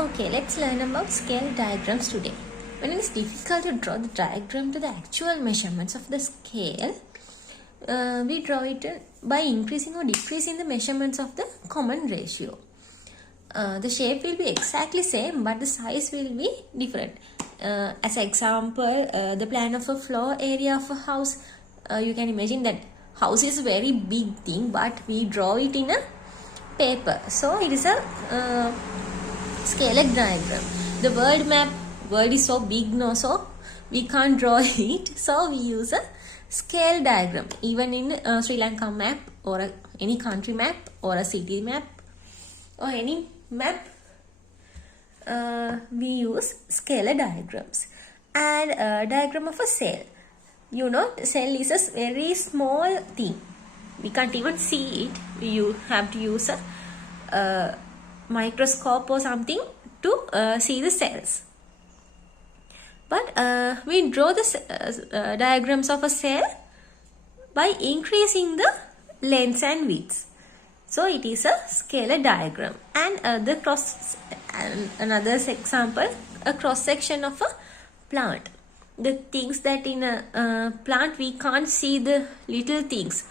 Okay, let's learn about scale diagrams today. When it is difficult to draw the diagram to the actual measurements of the scale, we draw it by increasing or decreasing the measurements of the common ratio. The shape will be exactly same, but the size will be different. As example, the plan of a floor area of a house, you can imagine that house is a very big thing, but we draw it in a paper. So it is a scale diagram. The world is so big now, so we can't draw it. So we use a scale diagram. Even in Sri Lanka map or any country map or a city map or any map, we use scale diagrams. And a diagram of a cell. You know, cell is a very small thing. We can't even see it. You have to use a microscope or something to see the cells. But we draw the diagrams of a cell by increasing the lengths and widths. So it is a scalar diagram. And another example, a cross section of a plant. The things that in a plant we can't see the little things.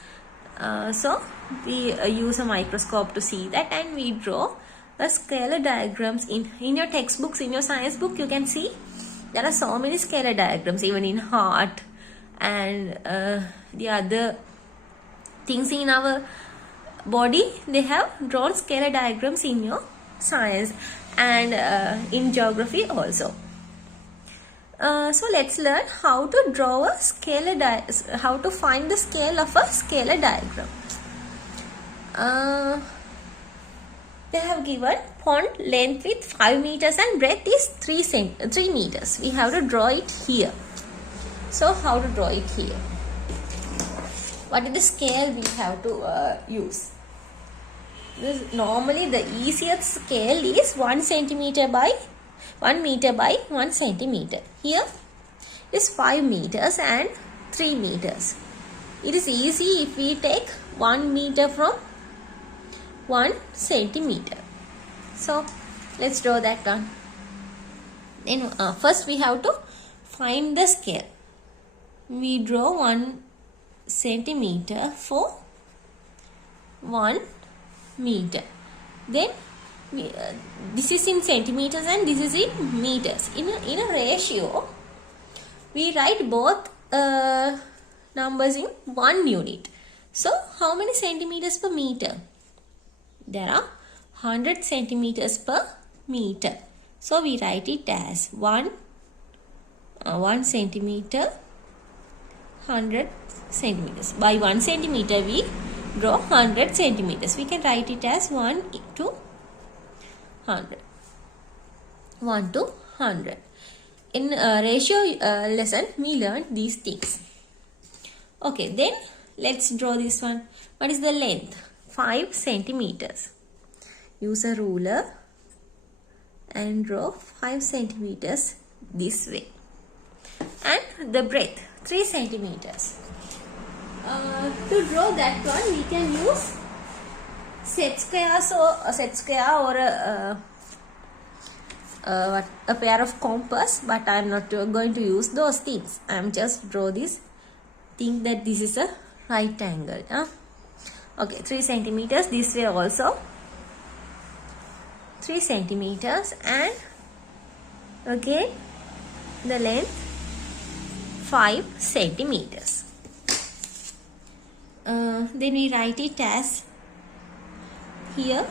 So we use a microscope to see that, and we draw a scalar diagrams in your textbooks. In your science book, you can see there are so many scalar diagrams, even in heart and the other things in our body. They have drawn scalar diagrams in your science and in geography also. So let's learn how to draw a scalar how to find the scale of a scalar diagram. They have given pond length with 5 meters and breadth is 3 meters. We have to draw it here. So how to draw it here? What is the scale we have to use? Normally the easiest scale is 1 centimeter by 1 meter by 1 centimeter. Here is 5 meters and 3 meters. It is easy if we take 1 meter from 1 centimeter. So let's draw that one. Then first we have to find the scale. We draw 1 centimeter for 1 meter. Then this is in centimeters and this is in meters. In a ratio, we write both numbers in 1 unit. So how many centimeters per meter? There are 100 centimeters per meter. So we write it as 1 centimeter, 100 centimeters. By 1 centimeter we draw 100 centimeters. We can write it as 1 to 100. 1 to 100. In ratio lesson, we learned these things. Okay, then let's draw this one. What is the length? 5 centimeters. Use a ruler and draw 5 centimeters this way. And the breadth, 3 centimeters. To draw that one, we can use set square or a pair of compass, but I am not going to use those things. I am just draw this. Think that this is a right angle. Okay, 3 centimeters this way also. 3 centimeters and again the length 5 centimeters. Then we write it as here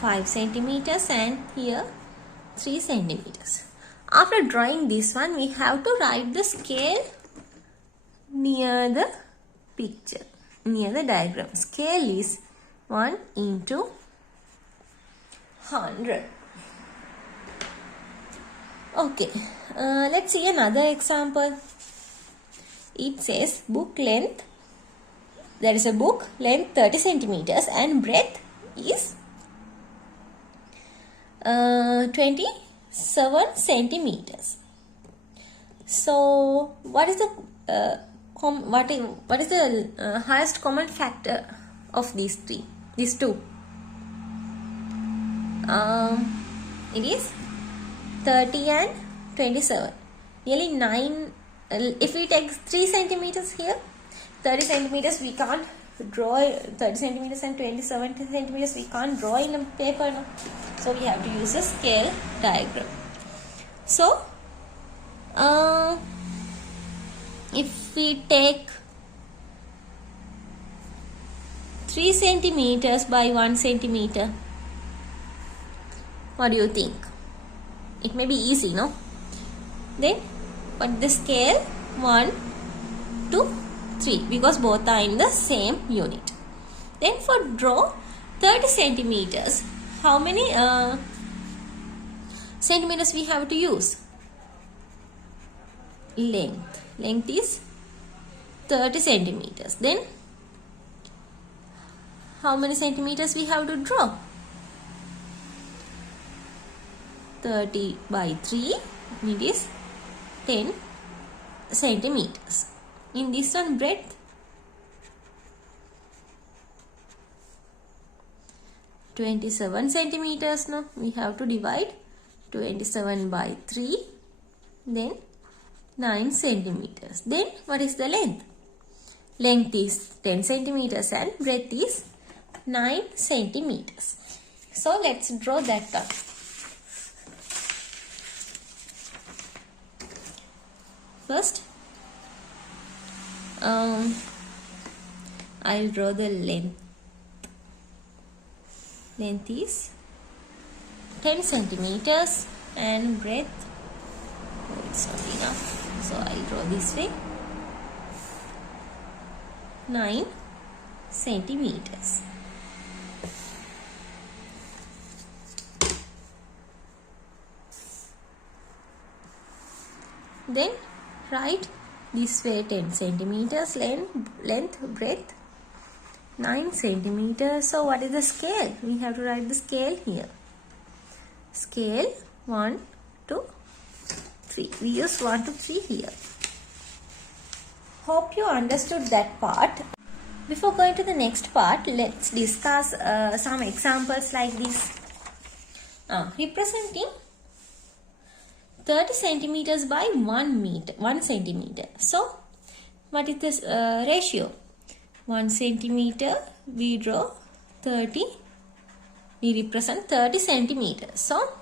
5 centimeters and here 3 centimeters. After drawing this one, we have to write the scale near the picture, near the diagram. Scale is 1 into 100. Okay, let's see another example. It says book length. There is a book length 30 centimeters and breadth is 27 centimeters. So what is the highest common factor of these two? It is 30 and 27. Nearly 9. If we take 3 centimeters here, 30 centimeters we can't draw 30 centimeters and 27 centimeters we can't draw in a paper, no? So we have to use a scale diagram. So if we take 3 centimeters by 1 centimeter, what do you think? It may be easy, no? Then put the scale 1 to 3 because both are in the same unit. Then for draw 30 centimeters, how many centimeters we have to use? Length. Length is 30 centimeters. Then how many centimeters we have to draw? 30 by 3, it is 10 centimeters. In this one, breadth 27 centimeters. Now we have to divide 27 by 3, then 9 centimeters. Then what is the length? Length is 10 centimeters and breadth is 9 centimeters. So let's draw that one. First, I'll draw the length. Length is 10 centimeters and breadth, it's not enough, so I'll draw this way, 9 centimeters. Then write this way 10 centimeters, length, breadth 9 centimeters. So what is the scale? We have to write the scale here. Scale 1 to 3. We use 1 to 3 here. Hope you understood that part. Before going to the next part, let's discuss some examples like this. Representing 30 centimeters by 1 centimeter. So, what is this ratio? 1 centimeter, we draw 30, we represent 30 centimeters. So,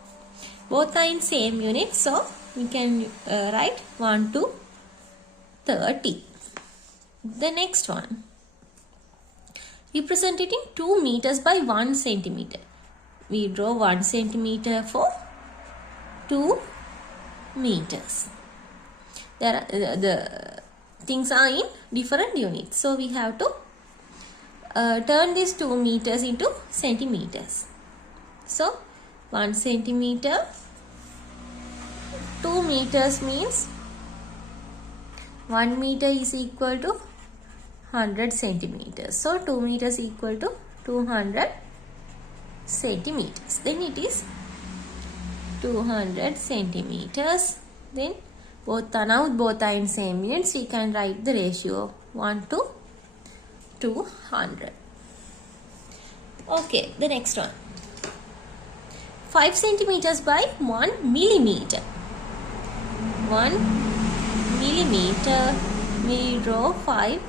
both are in same unit. So, we can write 1 to 30. The next one, represented in 2 meters by 1 centimeter. We draw 1 centimeter for 2 meters. There are, the things are in different units. So we have to turn these 2 meters into centimeters. So 1 centimeter, 2 meters means 1 meter is equal to 100 centimeters. So 2 meters equal to 200 centimeters. Then it is 200 centimeters. Then both are in same units. We can write the ratio 1 to 200. Okay, the next one. 5 centimeters by 1 millimeter. 1 millimeter, we draw 5.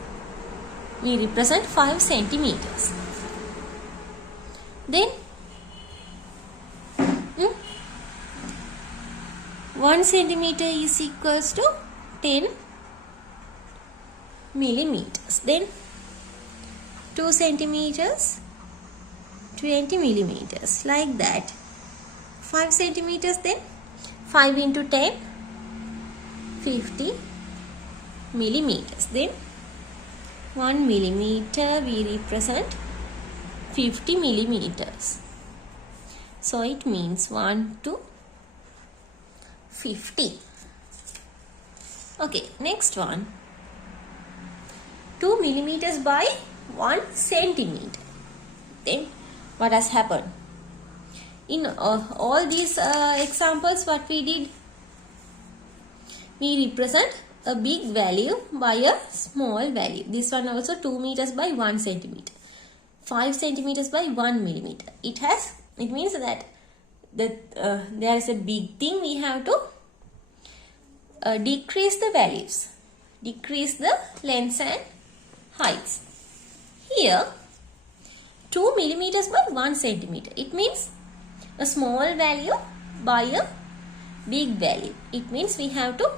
We represent 5 centimeters. Then 1 centimeter is equals to 10 millimeters. Then 2 centimeters, 20 millimeters, like that. 5 centimeters, then 5 into 10, 50 millimeters. Then 1 millimeter, we represent 50 millimeters. So it means 1 to 50. Okay, next one. 2 millimeters by 1 centimeter. Then what has happened? In all these examples, what we did? We represent a big value by a small value. This one also 2 meters by 1 centimeter. 5 centimeters by 1 millimeter. It means that there is a big thing, we have to decrease the values, decrease the lengths and heights. Here 2 millimeters by 1 centimeter, it means a small value by a big value. It means we have to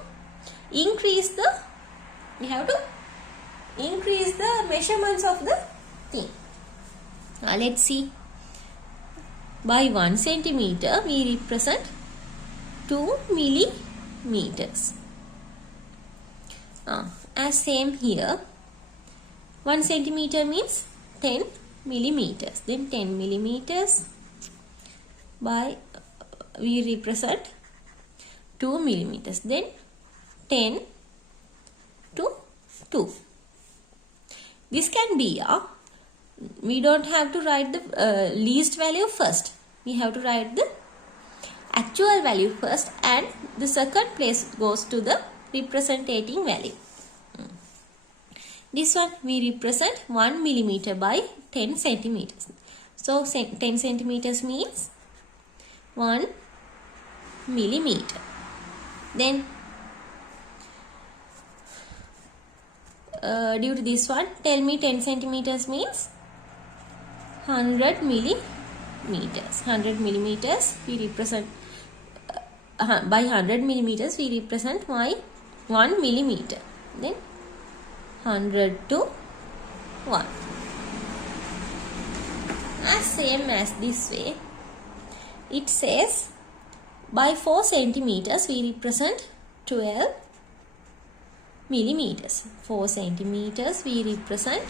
increase the measurements of the thing. Now let's see. By 1 centimeter we represent 2 millimeters. As same here, 1 centimeter means 10 millimeters. Then 10 millimeters by we represent 2 millimeters. Then 10 to 2. This can be we don't have to write the least value first. We have to write the actual value first, and the second place goes to the representing value. This one we represent 1 millimeter by 10 centimeters. So 10 centimeters means 1 millimeter. Then due to this one, tell me 10 centimeters means 100 millimeters. 100 millimeters we represent by 100 millimeters we represent 1 millimeter. Then 100 to 1. As same as this way, it says by 4 centimeters we represent 12 millimeters. 4 centimeters we represent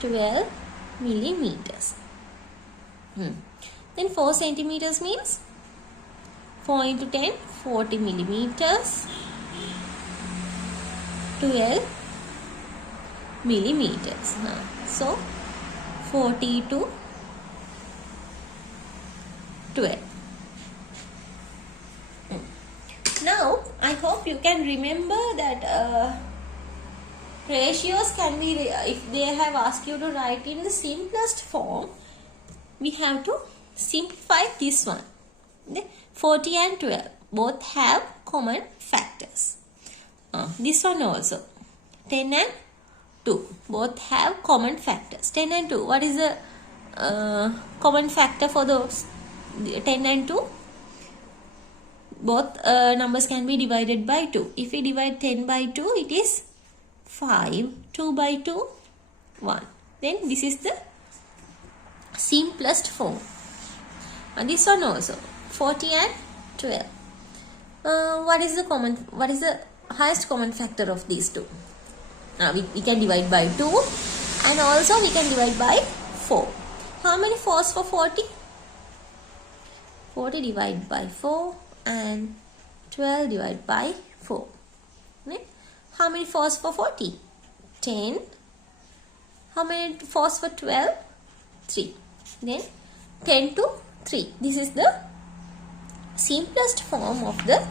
12 millimeters. Then 4 centimeters means 4 into 10, 40 millimeters. 12 millimeters. So 40 to 12. Now I hope you can remember that ratios can be, if they have asked you to write in the simplest form, we have to simplify this one. 40 and 12 both have common factors. This one also, 10 and 2 both have common factors. 10 and 2, what is the common factor for those 10 and 2? Both numbers can be divided by 2. If we divide 10 by 2, it is 5. 2 by 2, 1. Then this is the simplest form. And this one also, 40 and 12. What is the highest common factor of these two? We can divide by 2, and also we can divide by 4. How many 4s for 40? 40 divided by 4 and 12 divided by 4. Right? How many 4s for 40? 10. How many 4s for 12? 3. Then 10 to 3. This is the simplest form of the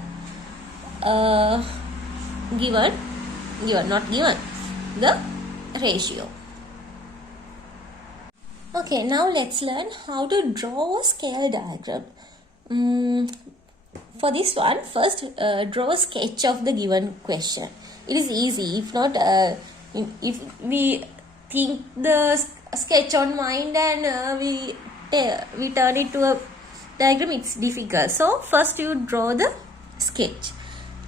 the ratio. Okay, now let's learn how to draw a scale diagram. For this one, first draw a sketch of the given question. It is easy. If not, if we think the sketch on mind and we turn it to a diagram, it's difficult. So first you draw the sketch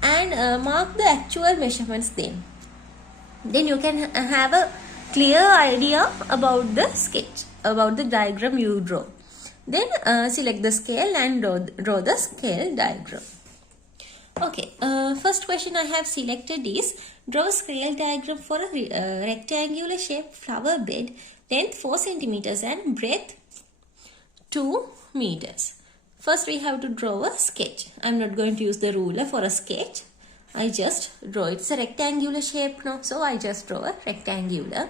and mark the actual measurements. Then you can have a clear idea about the sketch, about the diagram you draw. Then select the scale and draw the scale diagram. Okay, first question I have selected is draw a scale diagram for a rectangular shaped flower bed, length 4 centimeters and breadth 2 meters. First we have to draw a sketch. I am not going to use the ruler for a sketch. I just draw. It's a rectangular shape now, so I just draw a rectangular.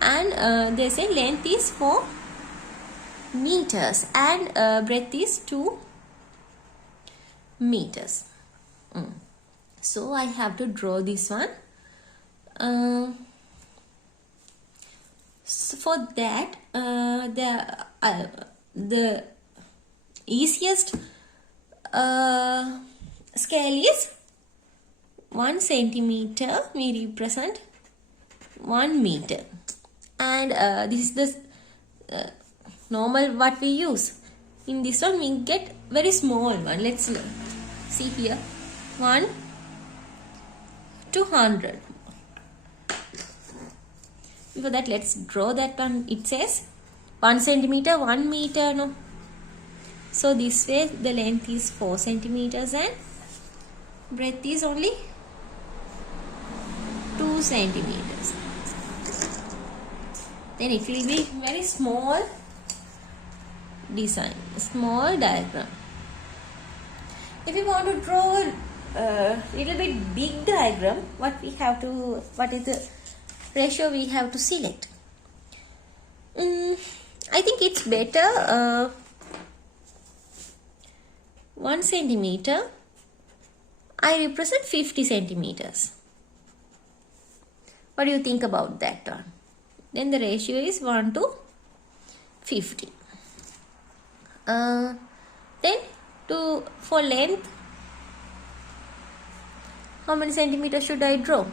And they say length is 4 meters and breadth is 2 meters. So I have to draw this one. So for that, the easiest scale is 1 centimeter. We represent 1 meter, and this is the normal what we use. In this one we get very small one. Let's see here, 1 to 100. Before that, let's draw that one. It says 1 centimeter, 1 meter, no? So this way the length is 4 centimeters and breadth is only 2 centimeters. Then it will be very small design, small diagram. If you want to draw a little bit big diagram, what is the ratio we have to select? I think it's better 1 centimeter. I represent 50 centimeters. What do you think about that one? Then the ratio is 1 to 50. Then for length, how many centimeters should I draw?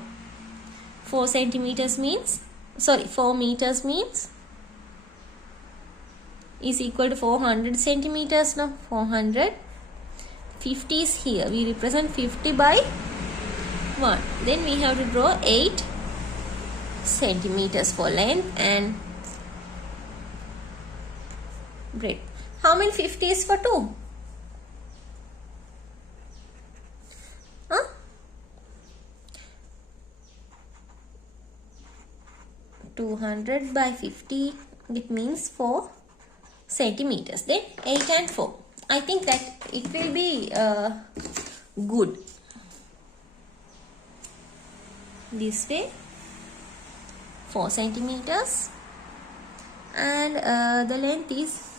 4 meters means is equal to 400 centimeters now. 400. 50 is here. We represent 50 by 1. Then we have to draw 8 centimeters for length and breadth. How many 50 is for 2? 200 by 50, it means 4 centimeters. Then 8 and 4. I think that it will be good. This way 4 centimeters and the length is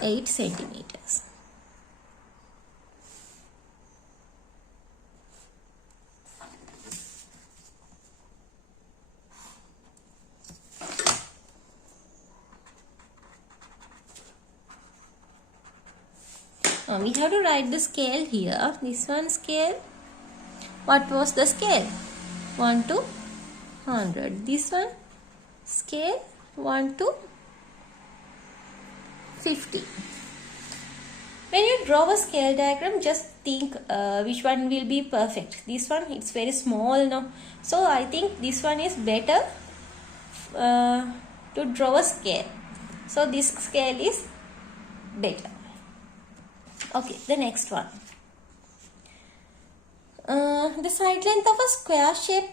8 centimeters. We have to write the scale here. This one scale. What was the scale? 1 to 100. This one scale 1 to 50. When you draw a scale diagram, just think which one will be perfect. This one, it's very small now. So I think this one is better to draw a scale. So this scale is better. Okay, the next one. The side length of a square shaped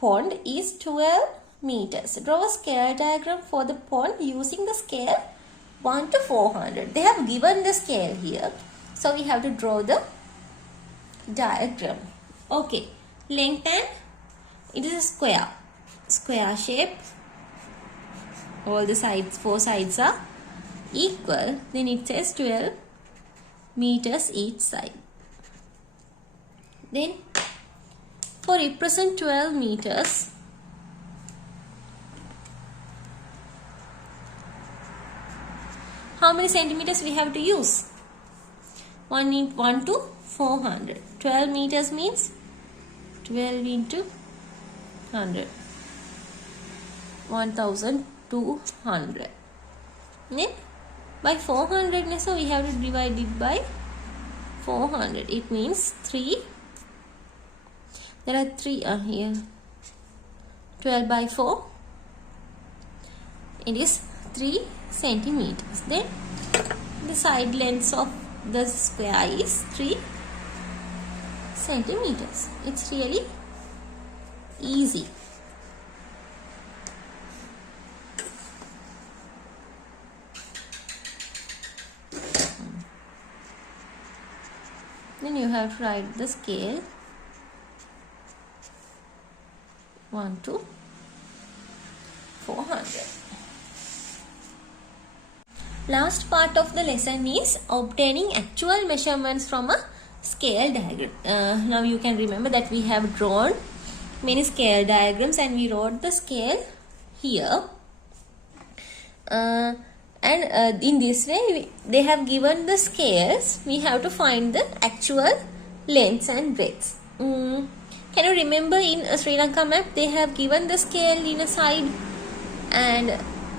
pond is 12 meters. Draw a scale diagram for the pond using the scale 1 to 400. They have given the scale here. So we have to draw the diagram. Okay, length and it is a square. Square shape. All the sides, 4 sides are equal. Then it says 12 meters each side. Then for represent 12 meters, how many centimeters we have to use? 1 to 400. 12 meters means 12 into 100. 1200. Then by 400, so we have to divide it by 400. It means 3. There are 3 here. 12 by 4. It is 3 centimeters. Then the side length of the square is 3 centimeters. It's really easy. Then you have to write the scale 1 to 400. Last part of the lesson is obtaining actual measurements from a scale diagram. Now you can remember that we have drawn many scale diagrams and we wrote the scale here. And And in this way they have given the scales. We have to find the actual lengths and breadths. Can you remember in a Sri Lanka map they have given the scale in a side, and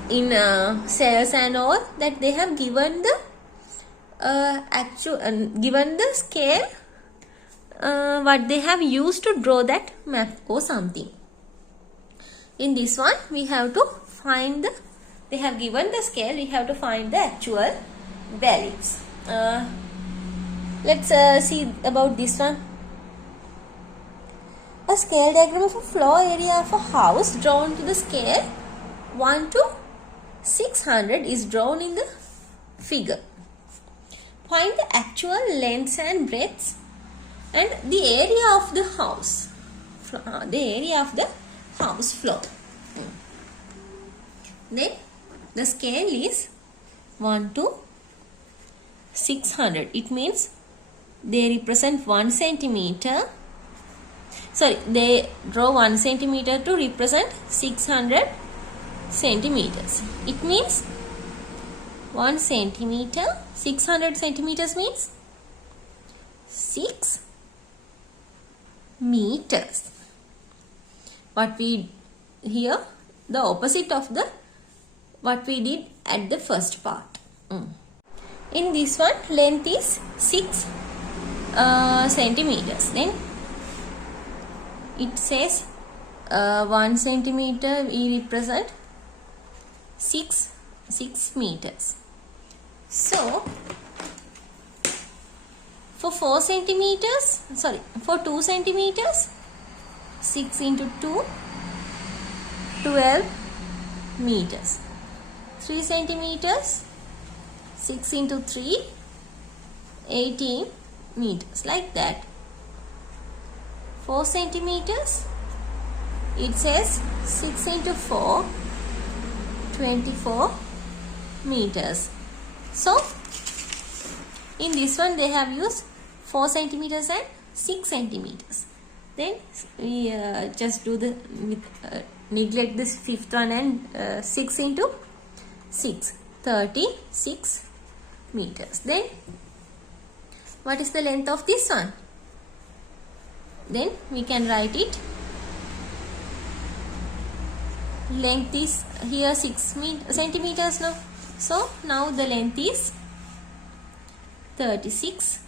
in cells and all, that they have given the given the scale what they have used to draw that map or something. In this one we have to find the, they have given the scale, we have to find the actual values. Let's see about this one. A scale diagram of a floor area of a house drawn to the scale 1 to 600 is drawn in the figure. Find the actual lengths and breadths and the area of the house. The area of the house floor. Then the scale is 1 to 600. It means they represent 1 centimeter. Sorry, they draw 1 centimeter to represent 600 centimeters. It means 1 centimeter, 600 centimeters means 6 meters. What we here, the opposite of the what we did at the first part. In this one, length is 6 centimeters. Then it says 1 centimeter we represent 6 meters. So for 4 centimeters, sorry, for 2 centimeters, 6 into 2, 12 meters. 3 centimeters, 6 into 3, 18 meters, like that. 4 centimeters, it says 6 into 4, 24 meters. So in this one they have used 4 centimeters and 6 centimeters. Then we just do the neglect this fifth one, and 6 into 6, 36 meters. Then what is the length of this one? Then we can write it. Length is here 6 centimeters now. So now the length is 36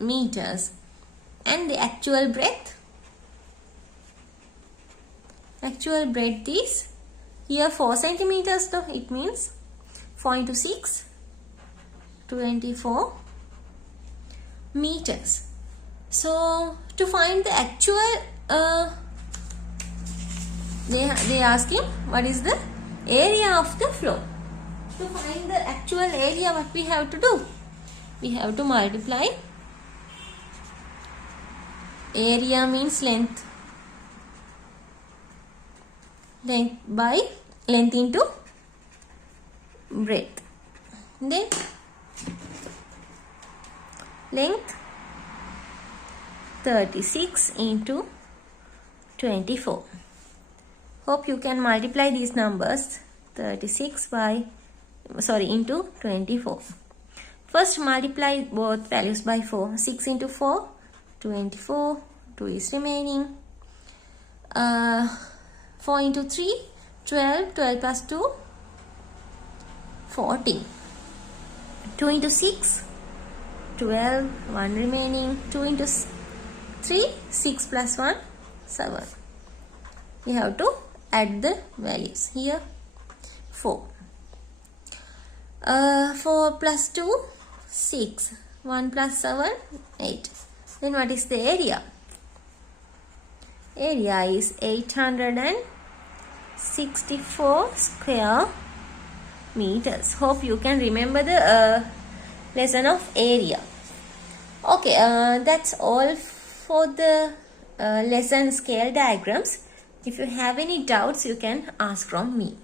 meters, and the actual breadth is here 4 centimeters. So it means 4 into 6, 24 meters. So to find the actual they ask him what is the area of the floor. To find the actual area, what we have to do? We have to multiply. Area means length. Length by length into breadth. Then length 36 into 24. Hope you can multiply these numbers. 36 into 24. First multiply both values by 4. 6 into 4, 24. 2 is remaining. 4 into 3, 12. 12 plus 2, 14. 2 into 6, 12. 1 remaining. 2 into 3, 6 plus 1, 7. We have to add the values. Here 4. 4 plus 2, 6. 1 plus 7, 8. Then what is the area? Area is 864 square meters. Hope you can remember the lesson of area. Okay, that's all for the lesson scale diagrams. If you have any doubts, you can ask from me.